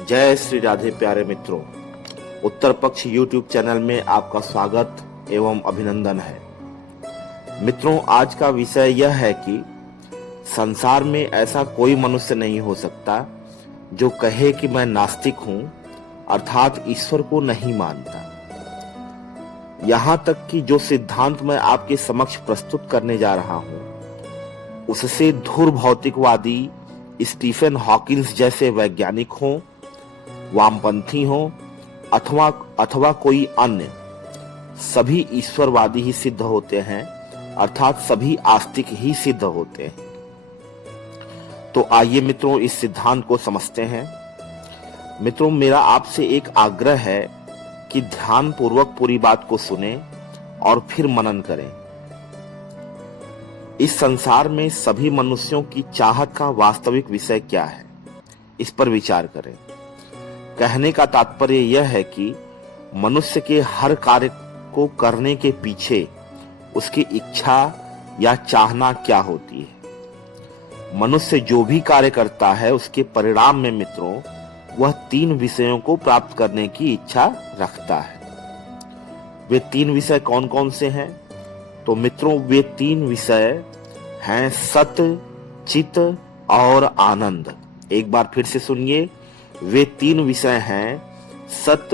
जय श्री राधे प्यारे मित्रों। उत्तर पक्ष YouTube चैनल में आपका स्वागत एवं अभिनंदन है। मित्रों, आज का विषय यह है कि संसार में ऐसा कोई मनुष्य नहीं हो सकता जो कहे कि मैं नास्तिक हूं, अर्थात ईश्वर को नहीं मानता। यहां तक कि जो सिद्धांत मैं आपके समक्ष प्रस्तुत करने जा रहा हूं, उससे धुर भौतिकवादी स्टीफन हॉकिंस जैसे वैज्ञानिक हों, वामपंथी हों अथवा कोई अन्य, सभी ईश्वरवादी ही सिद्ध होते हैं, अर्थात सभी आस्तिक ही सिद्ध होते हैं। तो आइए मित्रों, इस सिद्धांत को समझते हैं। मित्रों, मेरा आपसे एक आग्रह है कि ध्यान पूर्वक पूरी बात को सुने और फिर मनन करें। इस संसार में सभी मनुष्यों की चाहत का वास्तविक विषय क्या है, इस पर विचार करें। कहने का तात्पर्य यह है कि मनुष्य के हर कार्य को करने के पीछे उसकी इच्छा या चाहना क्या होती है। मनुष्य जो भी कार्य करता है, उसके परिणाम में मित्रों वह तीन विषयों को प्राप्त करने की इच्छा रखता है। वे तीन विषय कौन कौन से हैं? तो मित्रों, वे तीन विषय हैं सत, चित और आनंद। एक बार फिर से सुनिए, वे तीन विषय हैं सत,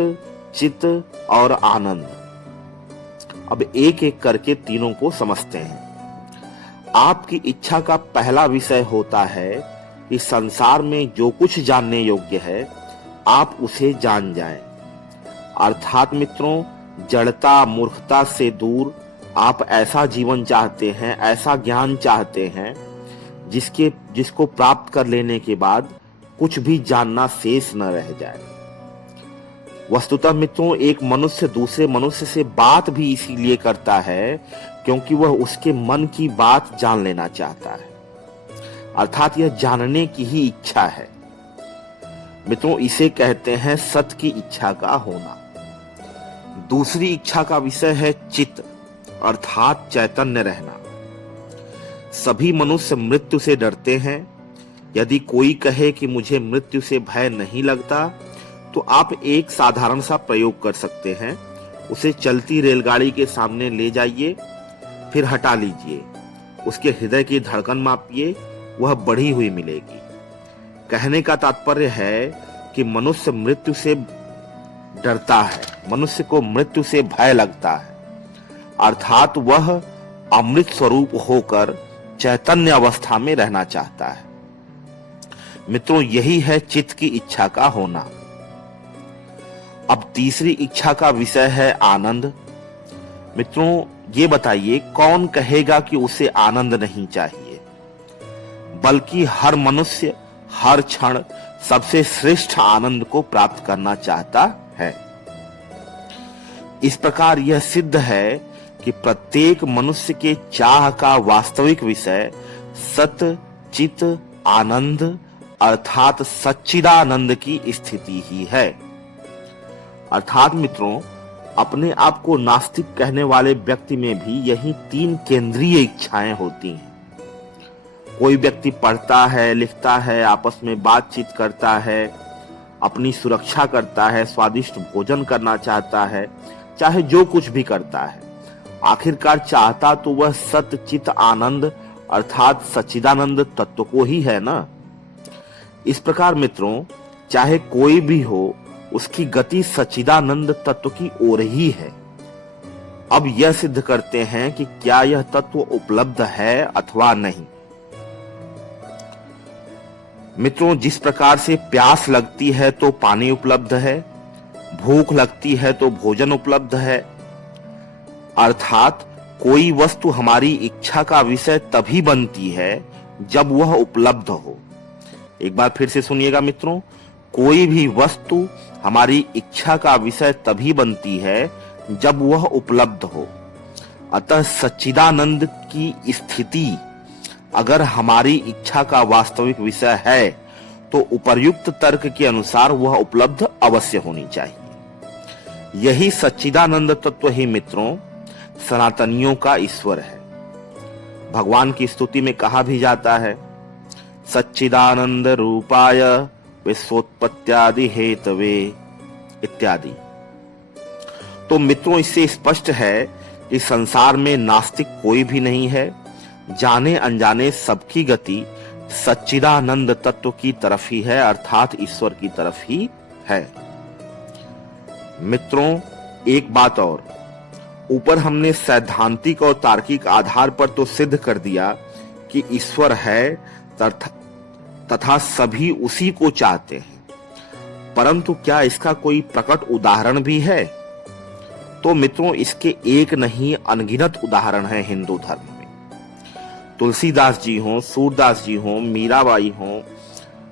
चित और आनंद। अब एक एक करके तीनों को समझते हैं। आपकी इच्छा का पहला विषय होता है कि संसार में जो कुछ जानने योग्य है आप उसे जान जाएं। अर्थात मित्रों, जड़ता मूर्खता से दूर आप ऐसा जीवन चाहते हैं, ऐसा ज्ञान चाहते हैं जिसको प्राप्त कर लेने के बाद कुछ भी जानना शेष न रह जाए। वस्तुतः मित्रों, एक मनुष्य दूसरे मनुष्य से बात भी इसीलिए करता है क्योंकि वह उसके मन की बात जान लेना चाहता है, अर्थात यह जानने की ही इच्छा है। मित्रों, इसे कहते हैं सत की इच्छा का होना। दूसरी इच्छा का विषय है चित्त, अर्थात चैतन्य रहना। सभी मनुष्य मृत्यु से डरते हैं। यदि कोई कहे कि मुझे मृत्यु से भय नहीं लगता, तो आप एक साधारण सा प्रयोग कर सकते हैं। उसे चलती रेलगाड़ी के सामने ले जाइए, फिर हटा लीजिए, उसके हृदय की धड़कन मापिए, वह बढ़ी हुई मिलेगी। कहने का तात्पर्य है कि मनुष्य मृत्यु से डरता है, मनुष्य को मृत्यु से भय लगता है, अर्थात वह अमृत स्वरूप होकर चैतन्य अवस्था में रहना चाहता है। मित्रों, यही है चित्त की इच्छा का होना। अब तीसरी इच्छा का विषय है आनंद। मित्रों, ये बताइए कौन कहेगा कि उसे आनंद नहीं चाहिए, बल्कि हर मनुष्य हर क्षण सबसे श्रेष्ठ आनंद को प्राप्त करना चाहता है। इस प्रकार यह सिद्ध है कि प्रत्येक मनुष्य के चाह का वास्तविक विषय सत, चित, आनंद अर्थात सच्चिदानंद की स्थिति ही है। अर्थात मित्रों, अपने आप को नास्तिक कहने वाले व्यक्ति में भी यही तीन केंद्रीय इच्छाएं होती हैं। कोई व्यक्ति पढ़ता है, लिखता है, आपस में बातचीत करता है, अपनी सुरक्षा करता है, स्वादिष्ट भोजन करना चाहता है, चाहे जो कुछ भी करता है, आखिरकार चाहता तो वह सत, चित, आनंद अर्थात सच्चिदानंद तत्व को ही है ना। इस प्रकार मित्रों, चाहे कोई भी हो, उसकी गति सच्चिदानंद तत्व की ओर ही है। अब यह सिद्ध करते हैं कि क्या यह तत्व उपलब्ध है अथवा नहीं। मित्रों, जिस प्रकार से प्यास लगती है तो पानी उपलब्ध है, भूख लगती है तो भोजन उपलब्ध है, अर्थात कोई वस्तु हमारी इच्छा का विषय तभी बनती है जब वह उपलब्ध हो। एक बार फिर से सुनिएगा मित्रों, कोई भी वस्तु हमारी इच्छा का विषय तभी बनती है जब वह उपलब्ध हो। अतः सच्चिदानंद की स्थिति अगर हमारी इच्छा का वास्तविक विषय है तो उपर्युक्त तर्क के अनुसार वह उपलब्ध अवश्य होनी चाहिए। यही सच्चिदानंद तत्व ही मित्रों सनातनियों का ईश्वर है। भगवान की स्तुति में कहा भी जाता है, सच्चिदानंद रूपाय विश्वोत्पत्त्यादि हेतवे इत्यादि। तो मित्रों, इससे स्पष्ट है कि संसार में नास्तिक कोई भी नहीं है। जाने अनजाने सबकी गति सच्चिदानंद तत्व की तरफ ही है, अर्थात ईश्वर की तरफ ही है। मित्रों, एक बात और, ऊपर हमने सैद्धांतिक और तार्किक आधार पर तो सिद्ध कर दिया कि ईश्वर है तथा सभी उसी को चाहते हैं, परंतु क्या इसका कोई प्रकट उदाहरण भी है? तो मित्रों, इसके एक नहीं अनगिनत उदाहरण हैं हिंदू धर्म में। तुलसीदास जी हों, सूरदास जी हों, मीराबाई हों,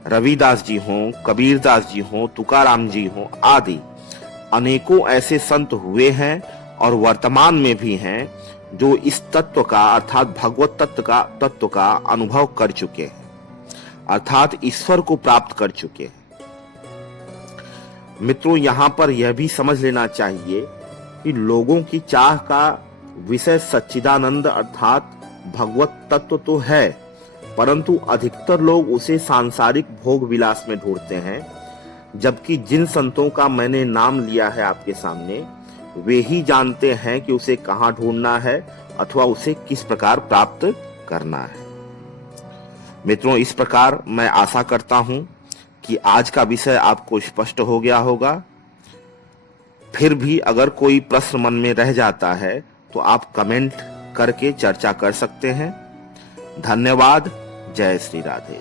रविदास जी हों, कबीरदास जी हों, तुकाराम जी हों आदि अनेकों ऐसे संत हुए हैं और वर्तमान में भी हैं जो इस तत्व का अर्थात भगवत तत्व का अनुभव कर चुके हैं, अर्थात ईश्वर को प्राप्त कर चुके हैं। मित्रों, यहां पर यह भी समझ लेना चाहिए कि लोगों की चाह का विषय सच्चिदानंद अर्थात भगवत तत्व तो है, परंतु अधिकतर लोग उसे सांसारिक भोग विलास में ढूंढते हैं, जबकि जिन संतों का मैंने नाम लिया है आपके सामने, वे ही जानते हैं कि उसे कहां ढूंढना है अथवा उसे किस प्रकार प्राप्त करना है। मित्रों, इस प्रकार मैं आशा करता हूं कि आज का विषय आपको स्पष्ट हो गया होगा। फिर भी अगर कोई प्रश्न मन में रह जाता है तो आप कमेंट करके चर्चा कर सकते हैं। धन्यवाद। जय श्री राधे।